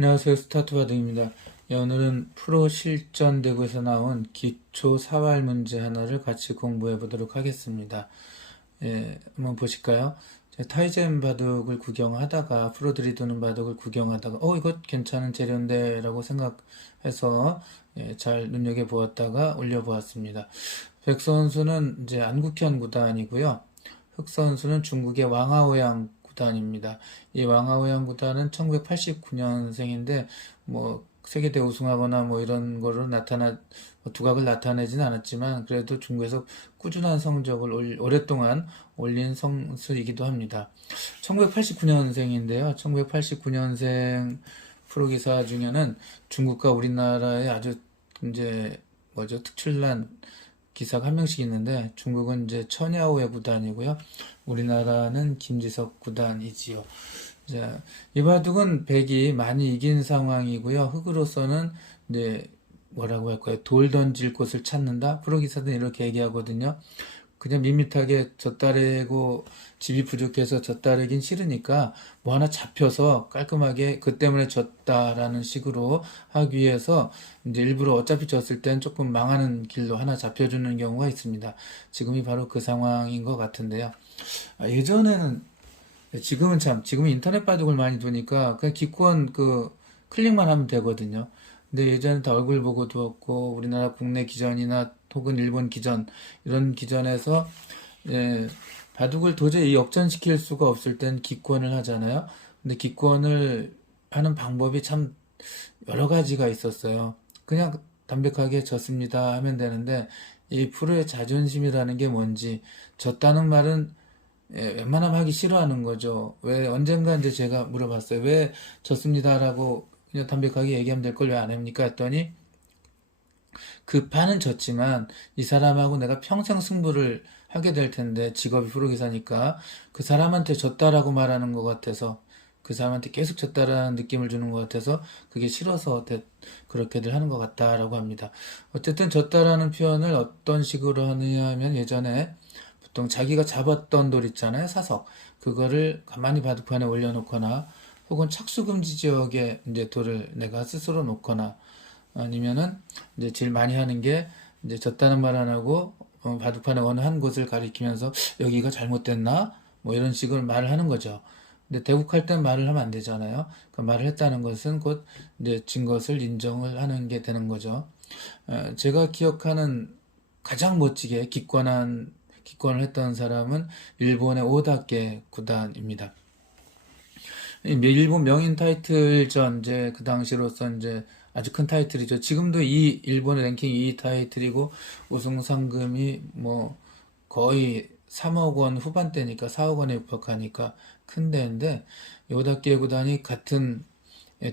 안녕하세요. 스타트바둥입니다. 예, 오늘은 프로 실전 대구에서 나온 기초 사활 문제 하나를 같이 공부해 보도록 하겠습니다. 예, 한번 보실까요? 제가 타이젠 바둑을 구경하다가 프로들이 두는 바둑을 구경하다가 이거 괜찮은 재료인데 라고 생각해서 잘 눈여겨보았다가 올려보았습니다. 백 선수는 이제 안국현 구단이고요. 흑 선수는 중국의 왕하오양 구단입니다. 이 왕하오양 구단은 1989년생인데 뭐 세계대 우승하거나 뭐 이런 거로 두각을 나타내지는 않았지만 그래도 중국에서 꾸준한 성적을 오랫동안 올린 선수이기도 합니다. 1989년생인데요. 1989년생 프로기사 중에는 중국과 우리나라의 아주 이제 뭐죠 특출난 기사가 한 명씩 있는데 중국은 이제 천야오의 구단이고요. 우리나라는 김지석 구단이지요. 자, 이 바둑은 백이 많이 이긴 상황이고요. 흑으로서는 이제 뭐라고 할까요? 돌 던질 곳을 찾는다. 프로 기사들은 이렇게 얘기하거든요. 그냥 밋밋하게 졌다래고 집이 부족해서 졌다래긴 싫으니까 뭐 하나 잡혀서 깔끔하게 그 때문에 졌다라는 식으로 하기 위해서 이제 일부러 어차피 졌을 땐 조금 망하는 길로 하나 잡혀주는 경우가 있습니다. 지금이 바로 그 상황인 것 같은데요. 예전에는 지금은 인터넷 바둑을 많이 두니까 그냥 기권 클릭만 하면 되거든요. 근데 예전에 다 얼굴 보고 두었고 우리나라 국내 기전이나 혹은 일본 기전 이런 기전에서 예, 바둑을 도저히 역전시킬 수가 없을 땐 기권을 하잖아요. 근데 기권을 하는 방법이 참 여러 가지가 있었어요. 그냥 담백하게 졌습니다 하면 되는데 이 프로의 자존심이라는 게 뭔지 졌다는 말은 웬만하면 하기 싫어하는 거죠. 왜 언젠가 이제 제가 물어봤어요. 왜 졌습니다라고 그냥 담백하게 얘기하면 될 걸 왜 안 합니까? 했더니 그 판은 졌지만 이 사람하고 내가 평생 승부를 하게 될 텐데 직업이 프로기사니까 그 사람한테 졌다라고 말하는 것 같아서 그 사람한테 계속 졌다라는 느낌을 주는 것 같아서 그게 싫어서 그렇게들 하는 것 같다라고 합니다. 어쨌든 졌다라는 표현을 어떤 식으로 하느냐 하면 예전에 보통 자기가 잡았던 돌 있잖아요. 사석. 그거를 가만히 바둑판에 올려놓거나 혹은 착수금지 지역에 이제 돌을 내가 스스로 놓거나 아니면은 이제 제일 많이 하는 게 이제 졌다는 말 안 하고 바둑판의 어느 한 곳을 가리키면서 여기가 잘못됐나? 뭐 이런 식으로 말을 하는 거죠. 근데 대국할 땐 말을 하면 안 되잖아요. 그 말을 했다는 것은 곧 이제 진 것을 인정을 하는 게 되는 거죠. 제가 기억하는 가장 멋지게 기권을 했던 사람은 일본의 오다케 구단입니다. 일본 명인 타이틀전 이제 그 당시로서 이제 아주 큰 타이틀이죠. 지금도 이 일본의 랭킹 2위 타이틀이고 우승 상금이 뭐 거의 3억 원 후반대니까 4억 원에 육박하니까 큰 데인데 요다케 구단이 같은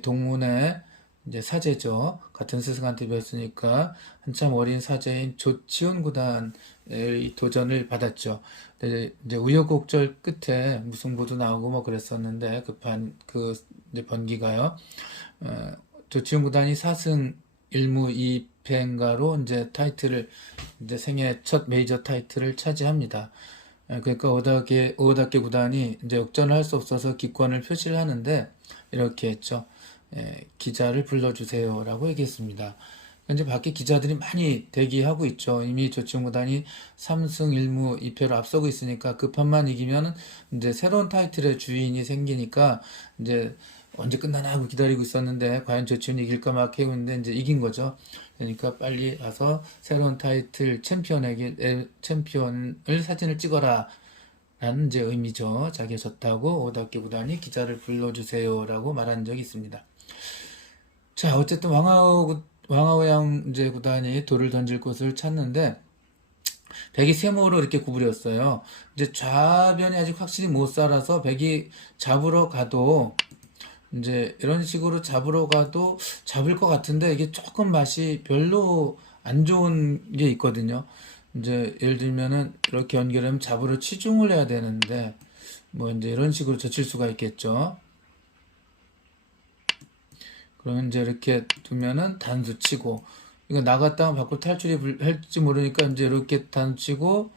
동문회 이제 사제죠. 같은 스승한테 배웠으니까 한참 어린 사제인 조치훈 구단의 도전을 받았죠. 근데 이제 우여곡절 끝에 무승부도 나오고 뭐 그랬었는데 이제 번기가요. 어, 조치훈 구단이 4승 1무 2패인가로 이제 이제 생애 첫 메이저 타이틀을 차지합니다. 그러니까 오다케 구단이 이제 역전을 할 수 없어서 기권을 표시를 하는데 이렇게 했죠. 기자를 불러주세요라고 얘기했습니다. 현재 밖에 기자들이 많이 대기하고 있죠. 이미 조치훈 구단이 3승 1무 2패로 앞서고 있으니까 그 판만 이기면 이제 새로운 타이틀의 주인이 생기니까 이제 언제 끝나나 하고 기다리고 있었는데 과연 조치훈이 이길까 막 해고 있는데 이제 이긴 거죠. 그러니까 빨리 가서 새로운 타이틀 챔피언을 사진을 찍어라 라는 이제 의미죠. 자기가 졌다고 오다케 구단이 기자를 불러주세요라고 말한 적이 있습니다. 자, 어쨌든 왕하오양 이제 구단이 돌을 던질 곳을 찾는데 백이 세모로 이렇게 구부렸어요. 이제 좌변이 아직 확실히 못 살아서 백이 잡으러 가도 이제 이런 식으로 잡으러 가도 잡을 것 같은데 이게 조금 맛이 별로 안 좋은 게 있거든요. 이제 예를 들면은 이렇게 연결하면 잡으러 치중을 해야 되는데 뭐 이제 이런 식으로 젖힐 수가 있겠죠. 그러면 이제 이렇게 두면은 단수 치고 이거 나갔다가 밖으로 할지 모르니까 이제 이렇게 단수 치고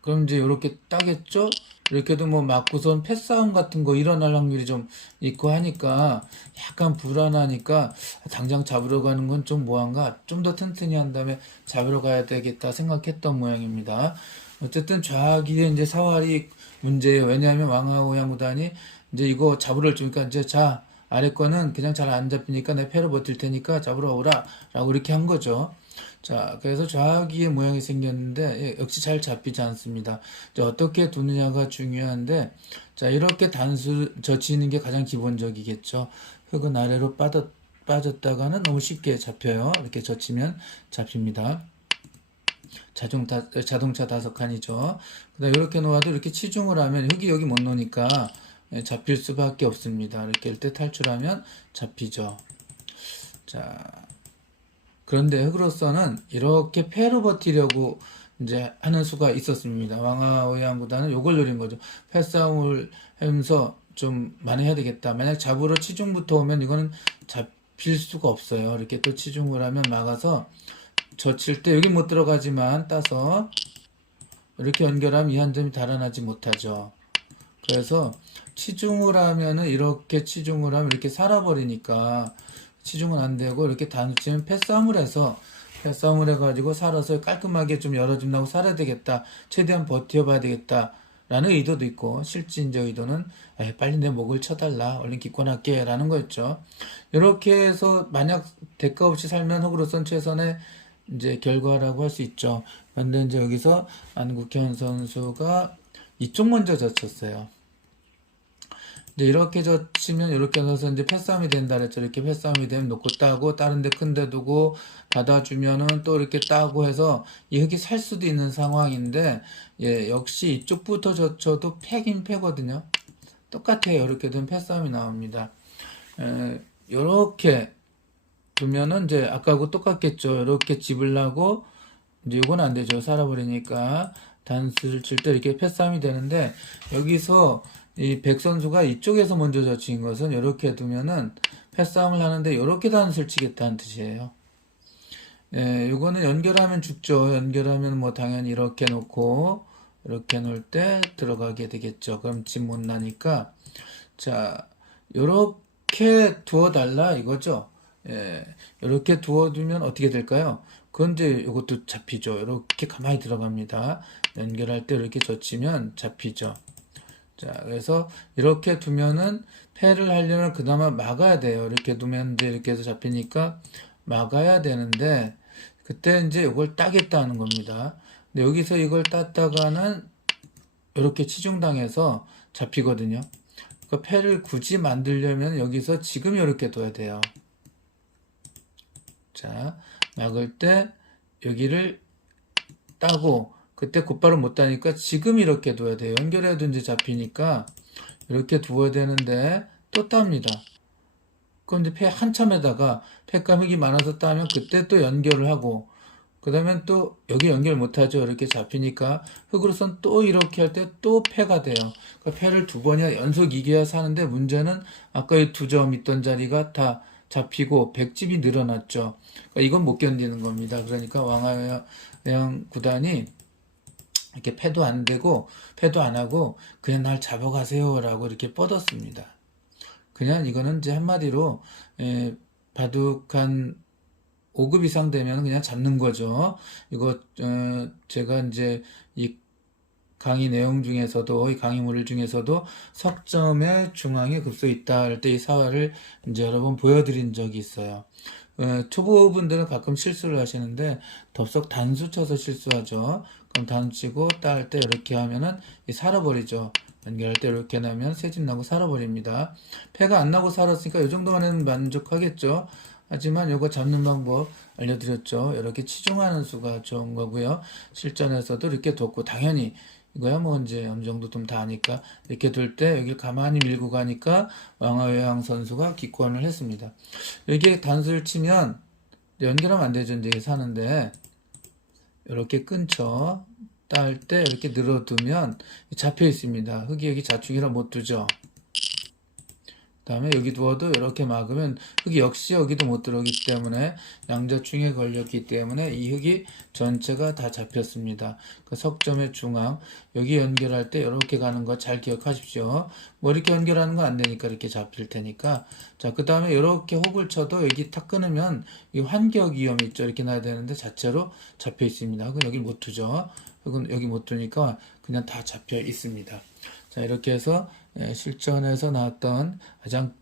그럼 이제 이렇게 따겠죠? 이렇게도 뭐 맞고선 패싸움 같은 거 일어날 확률이 좀 있고 하니까 약간 불안하니까 당장 잡으러 가는 건 좀 뭐한가 좀 더 튼튼히 한 다음에 잡으러 가야 되겠다 생각했던 모양입니다. 어쨌든 좌기에 이제 사활이 문제예요. 왜냐하면 왕하고 양구단이 이제 이거 잡으러 주니까 이제 자 아래 거는 그냥 잘 안 잡히니까 내 패로 버틸 테니까 잡으러 오라 라고 이렇게 한 거죠. 자, 그래서 좌기의 모양이 생겼는데 역시 잘 잡히지 않습니다. 자, 어떻게 두느냐가 중요한데 자, 이렇게 단수 젖히는 게 가장 기본적이겠죠. 흙은 아래로 빠졌다가는 너무 쉽게 잡혀요. 이렇게 젖히면 잡힙니다. 자동차 5칸이죠. 그다음 이렇게 놓아도 이렇게 치중을 하면 흙이 여기 못 놓으니까 잡힐 수밖에 없습니다. 이렇게 할 때 탈출하면 잡히죠. 자, 그런데 흙으로서는 이렇게 패로 버티려고 이제 하는 수가 있었습니다. 왕하오양보다는 요걸 노린 거죠. 패싸움을 하면서 좀 많이 해야 되겠다. 만약 잡으러 치중부터 오면 이거는 잡힐 수가 없어요. 이렇게 또 치중을 하면 막아서 젖힐 때 여기 못 들어가지만 따서 이렇게 연결하면 이 한 점이 달아나지 못하죠. 그래서 치중을 하면은 이렇게 치중을 하면 이렇게 살아버리니까 치중은 안 되고 이렇게 단수치면 패싸움을 해서 패싸움을 해가지고 살아서 깔끔하게 좀 열어준다고 살아야 되겠다. 최대한 버텨봐야 되겠다. 라는 의도도 있고 실질적 의도는 빨리 내 목을 쳐달라. 얼른 기권할게. 라는 거였죠. 이렇게 해서 만약 대가 없이 살면 흙으로선 최선의 이제 결과라고 할 수 있죠. 그런데 이제 여기서 안국현 선수가 이쪽 먼저 젖혔어요. 이제 이렇게 젖히면 이렇게 넣어서 이제 패싸움이 된다 그랬죠. 이렇게 패싸움이 되면 놓고 따고 다른 데 큰 데 두고 받아주면은 또 이렇게 따고 해서 이 흙이 살 수도 있는 상황인데 역시 이쪽부터 젖혀도 패긴 패거든요. 똑같아요. 이렇게 되면 패싸움이 나옵니다. 이렇게 두면은 이제 아까하고 똑같겠죠. 이렇게 집으려고 이제 이건 안 되죠. 살아버리니까 단수를 칠 때 이렇게 패싸움이 되는데 여기서 이 백 선수가 이쪽에서 먼저 젖힌 것은 이렇게 두면은 패싸움을 하는데 이렇게 단수를 치겠다는 뜻이에요. 이거는 연결하면 죽죠. 연결하면 뭐 당연히 이렇게 놓고 이렇게 놓을 때 들어가게 되겠죠. 그럼 집 못 나니까 자 요렇게 두어달라 이거죠. 이렇게 두어두면 어떻게 될까요? 그런데 이것도 잡히죠. 이렇게 가만히 들어갑니다. 연결할 때 이렇게 젖히면 잡히죠. 자, 그래서 이렇게 두면은 패를 하려면 그나마 막아야 돼요. 이렇게 두면 이제 이렇게 해서 잡히니까 막아야 되는데 그때 이제 이걸 따겠다는 겁니다. 근데 여기서 이걸 땄다가는 이렇게 치중당해서 잡히거든요. 그 패를 굳이 만들려면 여기서 지금 이렇게 둬야 돼요. 자, 막을 때 여기를 따고 그때 곧바로 못 따니까 지금 이렇게 둬야 돼요. 연결해도 이제 잡히니까 이렇게 두어야 되는데 또 땁니다. 그럼 이제 패 한참에다가 패감 흙이 많아서 따면 그때 또 연결을 하고 그 다음에 또 여기 연결 못하죠. 이렇게 잡히니까 흙으로선 또 이렇게 할 때 또 패가 돼요. 그러니까 패를 두 번이나 연속 이겨야 사는데 문제는 아까 이 두 점 있던 자리가 다 잡히고 100집이 늘어났죠. 그러니까 이건 못 견디는 겁니다. 그러니까 왕하양 구단이 이렇게 패도 안 되고 패도 안 하고 그냥 날 잡아가세요 라고 이렇게 뻗었습니다. 그냥 이거는 이제 한마디로 바둑한 5급 이상 되면 그냥 잡는 거죠. 이거 제가 이제 이 강의 내용 중에서도 이 강의물 중에서도 석점의 중앙에 급소 있다 할 때 이 사활을 이제 여러 번 보여드린 적이 있어요. 초보분들은 가끔 실수를 하시는데 덥석 단수 쳐서 실수하죠. 그럼 단수 치고 딸 때 이렇게 하면은 살아버리죠. 연결할 때 이렇게 나면 새집 나고 살아버립니다. 패가 안 나고 살았으니까 이 정도만 해도 만족하겠죠. 하지만 이거 잡는 방법 알려드렸죠. 이렇게 치중하는 수가 좋은 거고요. 실전에서도 이렇게 뒀고 당연히 이거야 뭐 이제 어느 정도 좀 다 아니까 이렇게 둘 때 여기 가만히 밀고 가니까 왕하회왕 선수가 기권을 했습니다. 이게 단수를 치면 연결하면 안 되죠. 이제 사는데 이렇게 끊죠. 딸 때 이렇게 늘어두면 잡혀 있습니다. 흙이 여기 자축이라 못 두죠. 그다음에 여기 두어도 이렇게 막으면 흙이 역시 여기도 못 들어오기 때문에 양자충에 걸렸기 때문에 이 흙이 전체가 다 잡혔습니다. 그 석점의 중앙 여기 연결할 때 이렇게 가는 거 잘 기억하십시오. 뭐 이렇게 연결하는 건 안 되니까 이렇게 잡힐 테니까. 자, 그 다음에 이렇게 호흡을 쳐도 여기 탁 끊으면 이 환기역 위험이 있죠. 이렇게 놔야 되는데 자체로 잡혀 있습니다. 흙은 여기 못 두죠. 흙은 여기 못 두니까 그냥 다 잡혀 있습니다. 자, 이렇게 해서 실전에서 나왔던 가장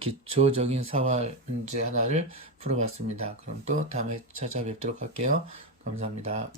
기초적인 사활 문제 하나를 풀어봤습니다. 그럼 또 다음에 찾아뵙도록 할게요. 감사합니다.